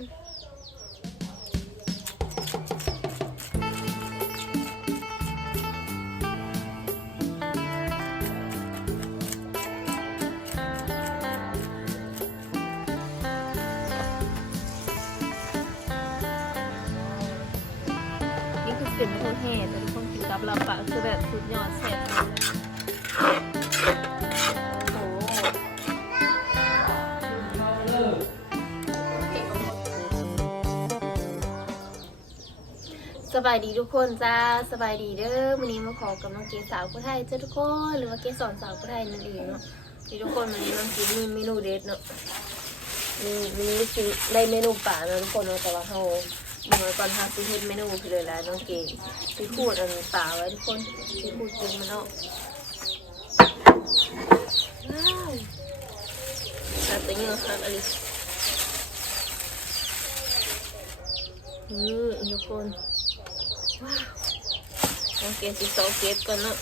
นี่คือเป็นโคตรแห่แต่ทุกคนกินกับลาปะคือแบบสุดยอดแซ่บ สบายดีทุกคนจ้าสบายดีเด้อวันนี้มาขอกับน้องเกสาวผู้ไทยเจ้าทุกคนหรือว่าเกสอนสาวผู้ไทยนั่นเองเนาะที่ทุกคนวันนี้น้องกินมีเมนูเด็ดเนาะมีมีกินได้เมนูป่าเนาะทุกคนเนาะแต่ว่าเขาเมื่อก่อนทำซีเฮ็ดเมนูคือเลยและน้องเก๋ซีพูดอันป่าไว้ทุกคนซีพูดจริงมันเนาะว้าวแต่ตัวนี้ครับอลิสนี่ทุกคน ว้าวน้องเก๋ซีโซเก็บก่อนเนาะ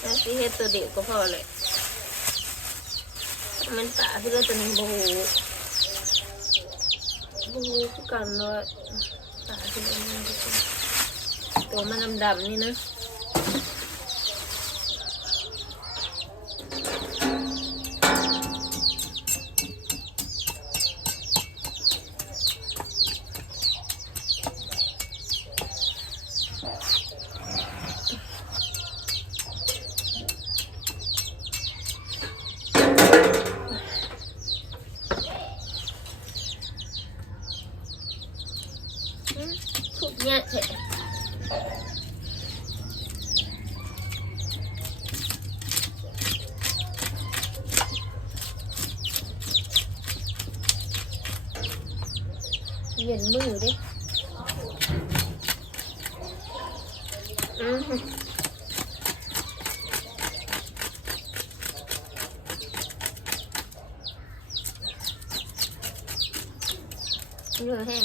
แล้วซีเฮ็ดตัวเด็กก็พอเลยมันตาที่เราจะมีโบหูบูกันเนาะตาที่เราตัวมันดำๆนี่นะอืมถูกเนี่ยเถอะเย็นมือดิอืม มือแห้ง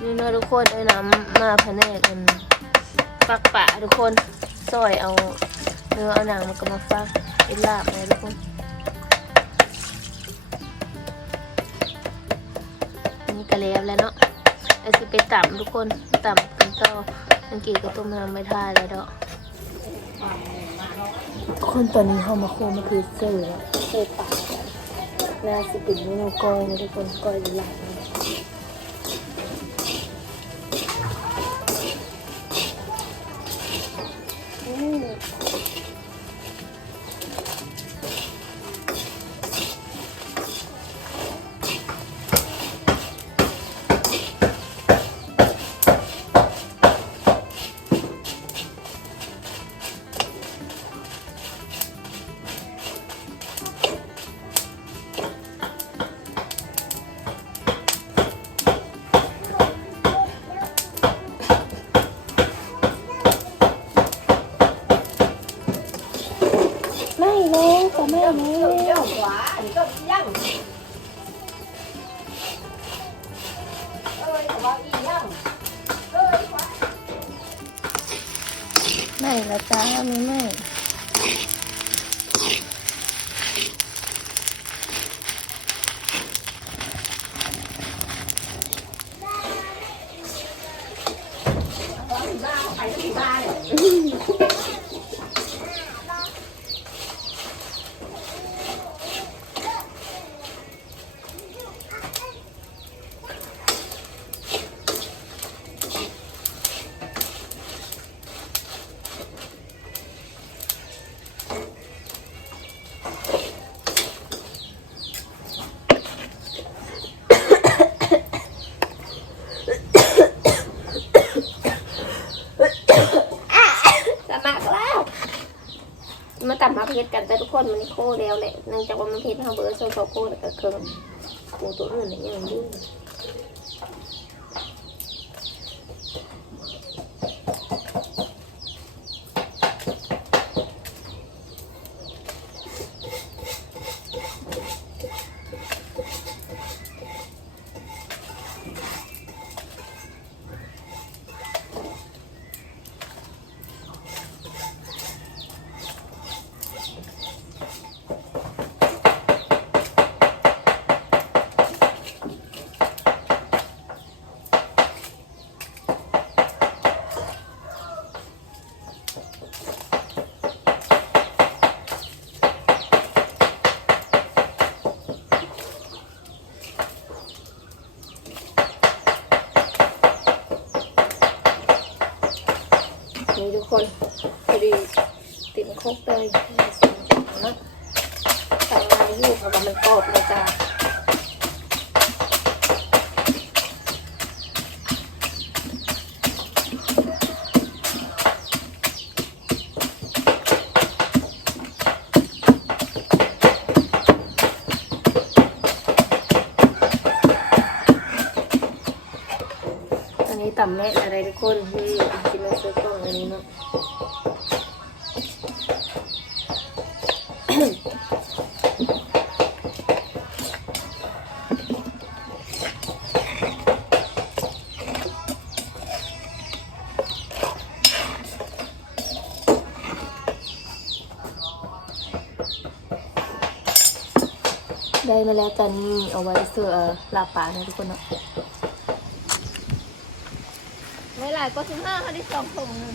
นี่เนอะทุกคนไอ้น้ำมาพะแนกกันปักปะทุกคนซอยเอาเนื้อเอาหนังมันก็มาฟักเป็นลาบเลยทุกคน นนี้กระเลวแล้วเนาะแล้วสิไปต่ำทุกคนต่ำกันต่อนังกีก็ต้มน้ำไม่ท่าแล้วเนาะทุกคนตอนนี้เขามาโคมาคือเสือแล้วเสือปากนน่าสิเป็นเมนูก้อยนะทุกคนก้อยหลัก ไม่ละจ้าไม่ไม่จะมากแล้วมาตับมาเพ อนมันโคแล้วแหละเนื่องจากว่ามันเพชรเขาเบอร์โซโซโคแล้วก็เครื่องปูตัวอื่นเนี่ยยังดื้อ ดีติดครกเลยนาะทำงานอยู่เพราะว่ามันกรอบเลยจ้าอันนี้ต่ำแม่อะไรทุกคนที่กินมาซื้อกล่องอันนี้เนาะ มาแล้วจันนี่เอาไว้เสือลาบป่านะทุกคนเนาะไม่หลายก็ถึงห้าเขาได้สองถุงนึง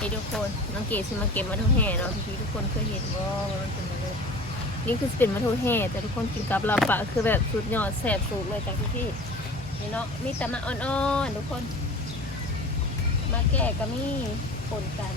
นี่ทุกคนน้องเกดสิมาเก็บมะทุแห่เนาะพี่ๆทุกคนเคยเห็นว่ามันเป็นอะไรนี่คือเป็นมะทุแห่แต่ทุกคนกินกับลาบปะคือแบบสุดยอดแสบสุดเลยจากพี่นี่เนาะมีแต่มาอ่อนๆทุกคน มาแก่ก็มีปนกัน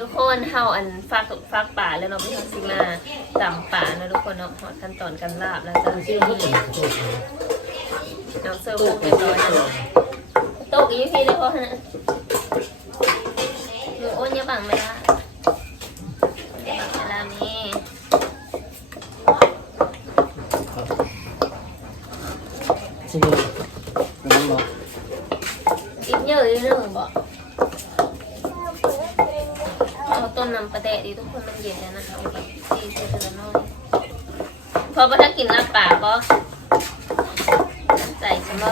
ทุกคนเฮาอันฟักฟักป่าแล้วเนาะพี่ทางซิมาจำป่าเนาะทุกคนเนาะหอดขั้นตอนการลาบแล้วจ้ะมันชื่อมันเป็นสูตรน้ำเสิร์ฟเรียบร้อยแล้วเนาะโต๊ะอีพีเลยพอฮะหนูอ้นอยาบังไม่ได้อย่าบังเวลานี้ ชื่อน้ำบอก อีกเยอะเลยเรื่องบอกเอาต้นน้ำปลาแดะดีทุกคนมั นเย็นแล้วนะเอาแบบซีเซอร์น้อยพอประทักกินลาบป่าบ่ใส่ช่บ่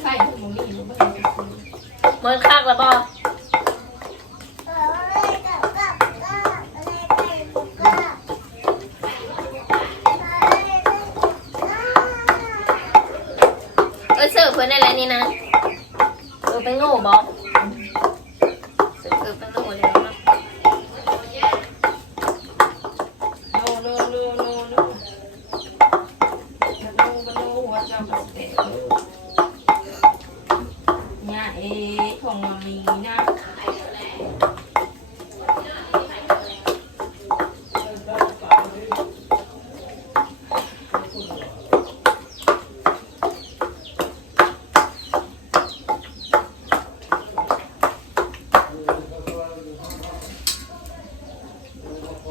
ใช่ทุกมื้อนี้บ่ได้ซื้อเมื่อคากแล้วบออเสิร์ฟเพื่อนอะไรนี่นะเออไปโง่บอก เสิร์ฟเออไปโง่เลยนะ โนโนโนโนโนกระโนกระโนหัวจำบอกแต่เนี่ยเอ๊ะของมามีนะ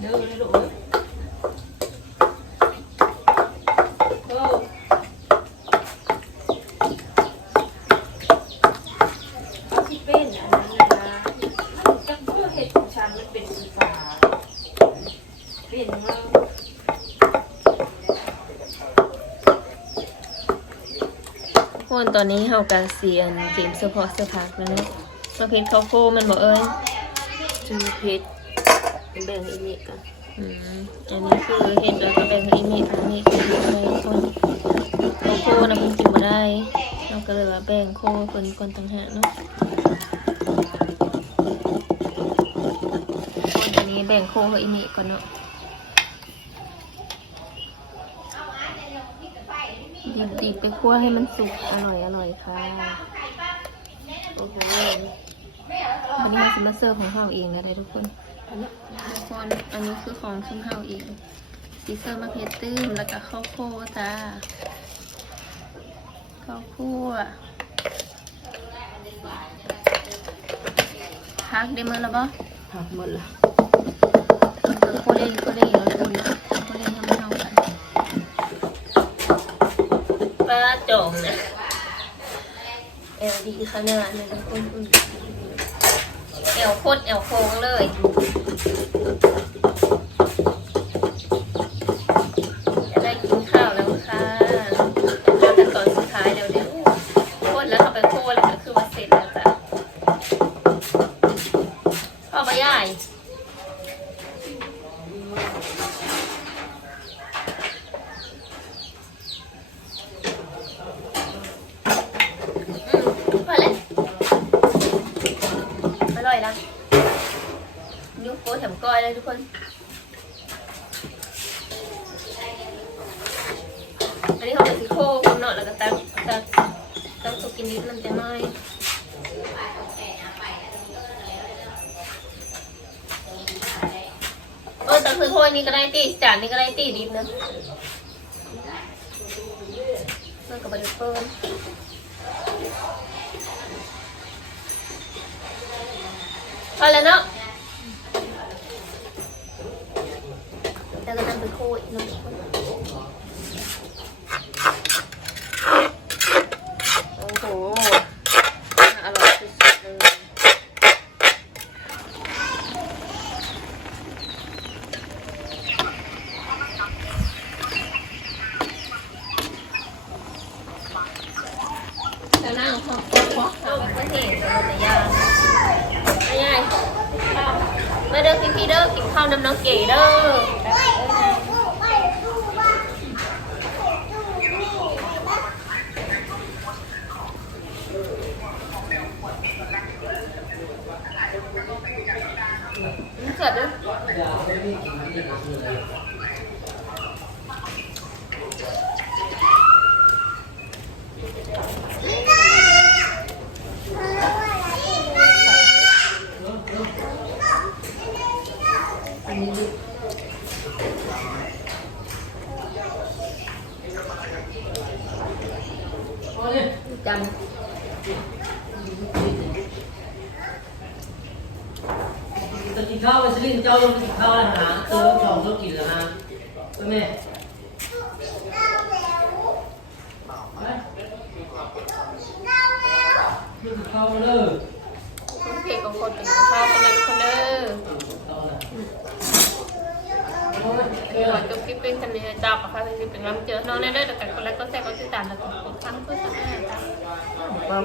เด้อเลยลูกเอ้ยโอ้เอาที่เป็นอันนั้นเลยนะจักเพื่อเห็ดของฉันมันเป็นสีฟ้า เป็นมาคนตอนนี้เฮากาเซียนเกมเฉพาะเสื้อผ้าแล้วเนะมาเพชรข้าโพดมันบอกเอ้ยจูเพชรแบ่งอีนี่กันอืมอันนี้คือเห็ดแล้วก็แบ่งให้อีเมทอันนี้คือเห็ดให้คนข้าโพดนะมันกินมาได้ เราก็เลยว่าแบ่งโคคนคนต่างหากเนาะคนอันนี้แบ่งโคให้อีเมทก่อนเนาะ ดิบดิบไปคั่วให้มันสุกอร่อยอร่อยค่ะโอ้โหวันนี้มาซิมาเซอร์ของเราเองนะทุกคนทุกคนอันนี้คือของชุมเฮาเองซีเซอร์มะเพชรตื้มแล้วก็ข้าวโพดจ้าข้าวโพดพักได้มื้อแล้วบ่ผักหมดละเออโคเล่นโคเล่นแล้วคุณ เอวดีขนาดเลยทุกคนอืมแอวโคตรแอวโค้งเลย จะได้กินข้าวแล้วค่ะแล้วขั้นตอนสุดท้ายแล้วเดี๋ยวโคตรแล้วเอาไปโคตรแล้วก็คือว่าเสร็จแล้วจ้ะพ่อมาย่ายอืมพอแล้วอร่อยนะยุ กโก้แถมก้อยเลยทุกคน อันนี้เขาเป็นซิโคคนเนาะแล้วก็ตักตักตักสุกินนิดมันจะน้อยเออตักคือโคนนี้ก็ได้ตีจานนี้ก็ได้ตีดิบนะมันกับบะเปิ้ลพอแล้วเนาะ แล้วก็นำไปโคอีกเนาะ โอ้โห อร่อยสุดๆเลยแล้วหน้าของ ต้มก็เห็นแต่ย่างง่ายๆมาเด้อพี่พี่ๆเด้อกินข้าวน้ำน้องเก๋เด้ออืมเสร็จแล้ว จำจะกินข้าวไปสลินเจ้ายังกินข้าวแล้วหาเติมของต้องกินแล้วฮะไปแม่ไปกินข้าวมาเลยคุณเพจของคนเป็นข้าวเป็นอะไรทุกคนเด้อข้าวแล้ว เดี๋ยวจบคลิปเป็นกันเลยจับกับใครเป็นน้ำเจอน้องในเด้อแต่กันคนแรกก็แซ่ก็ติดตามแล้วก็กดข้งเพื่อสั่งให้จ้ะ